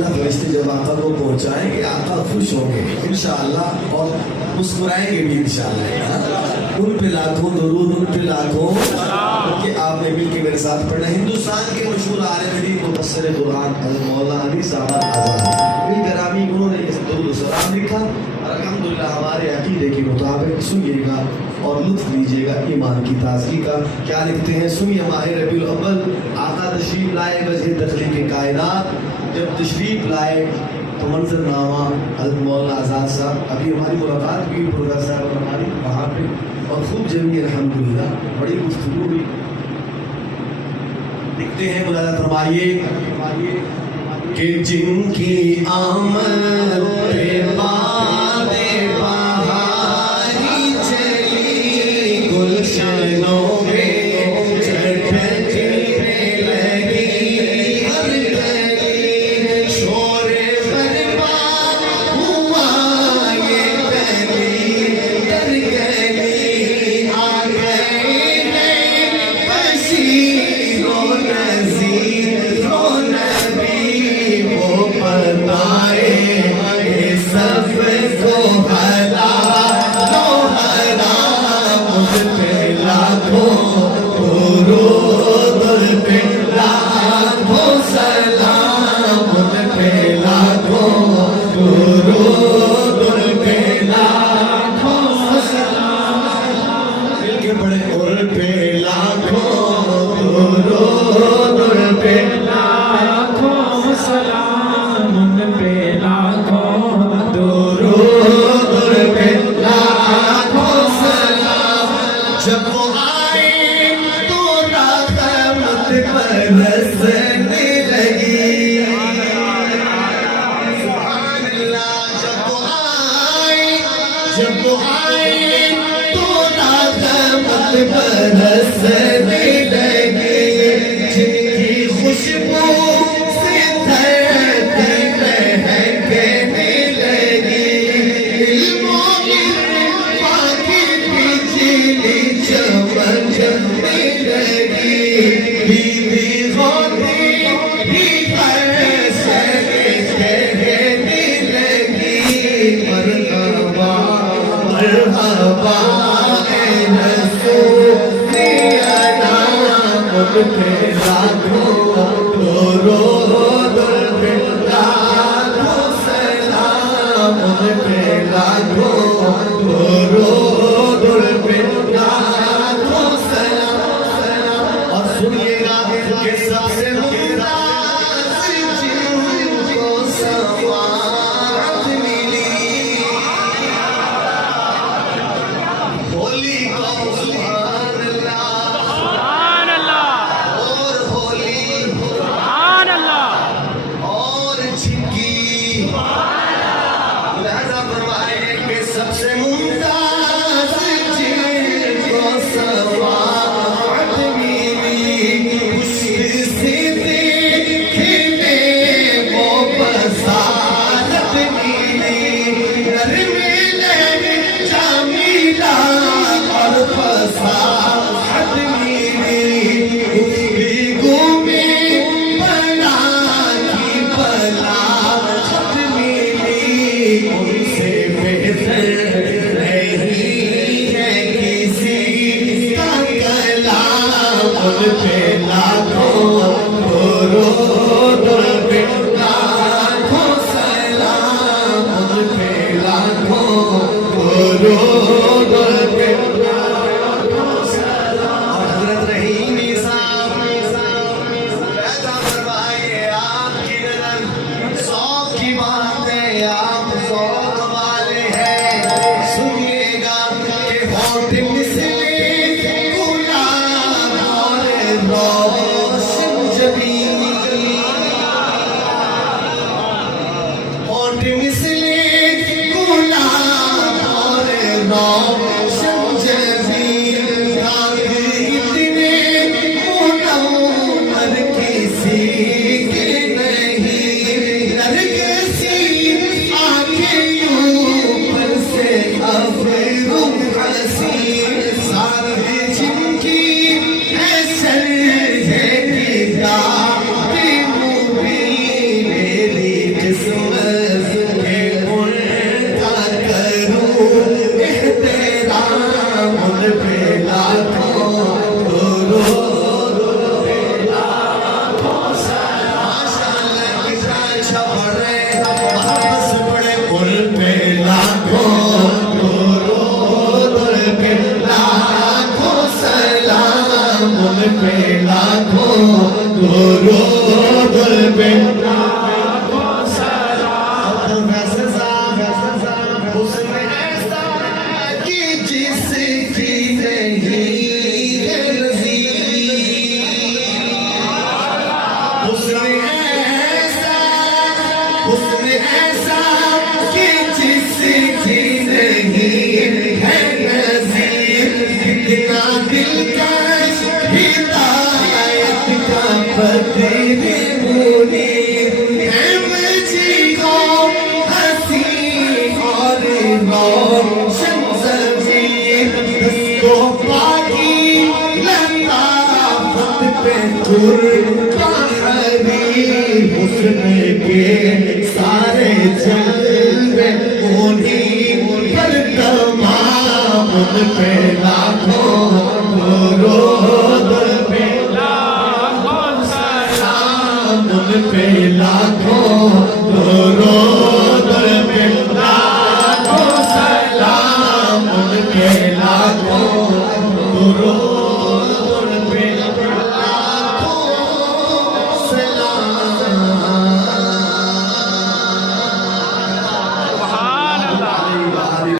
अल्लाह फरिश्ते जब आका को पहुंचाएंगे आका खुश होंगे इंशाअल्लाह और मुस्कुराएंगे भी इंशाअल्लाह। उन पे लाखों दरूद, उन पे लाखों कि आपने मिलकर मेरे साथ पढ़ना। हिंदुस्तान के मशहूर आलिम दीन मुफस्सिर कुरान हज़रत मौलाना अली साहब आज़ाद बिलकरामी उन्होंने इस दुरूद सलाम लिखा और अल्हम्दुलिल्लाह हमारे अकीदे के मुताबिक सुनिएगा और लुत्फ लीजिएगा ईमान की ताज़गी का। क्या लिखते हैं, सुनिए। माह रबीउल अव्वल आका तशरीफ लाए वजह तख्लीक़ कायनात, जब तशरीफ लाए तो मंजरनामा हज़रत मौलाना आज़ाद साहब, अभी हमारी मुलाकात भी प्रोफेसर साहब और हमारी वहाँ पे और खूब जमी अल्हम्दुलिल्लाह बड़ी गुफ्तगू हुई। लिखते हैं, मुलाज़ा फरमाइए कि जिनकी आमद पे बादे बहारी चली गुलशनों में झटकने लगी हर गली, शोरे बर्बाद हुआ ये गली दर गली, आ गए नए बशीरो नज़ीरो नबी, वो बताए ये सबको हलाल हराम, उस पे लाखों दुरूद, उस पे लाखों सलाम, उस पे लाखों दुरूद, उस पे लाखों सलाम, मिलके पढ़े। उन पे लाखों दुरूद, उन पे लाखों सलाम, उन पे लाखों दुरूद, उन पे लाखों सलाम। जब वो आए तो रहमत बरसने लगी, सुभान अल्लाह। जब वो आए तो रहमत बरसने लगी, जिनकी खुशबू से धरती महकने लगी, इल्मों इरफान की बिजली चमकने लगी, बीबी होती ही हर सने कहने लगी, मरहबा मरहबा ऐ रसूल अनाम, उन पे लाखों दुरूद, उन पे लाखों सलाम, उन पे लाखों दुरूद, उन पे लाखों सलाम। और सुनिएगा कि सबसे मुमताज़ जिनको समात मिली, होली का सुभान अल्लाह और होली और छिटकी, लिहाजा फरमाए कि सबसे मुमताज़ दुरूद पे उसने ऐसा कि जिसकी नहीं है नज़ीर। उसने ऐसा कि जिसकी नहीं है नज़ीर। कितना दिलकश हिदायत का बदर मुनीर है मुझे को हंसी और रोशन ज़मीर। उसको पाकी लताफत पे कुर्बानी हुस्न के सारे जलवे उन्हीं पर तमाम। उन पे लाखों दुरूद पे लाखों सलाम। उन पे लाखों दुरूद पे लाखों सलाम। उन पे लाखों दुरूद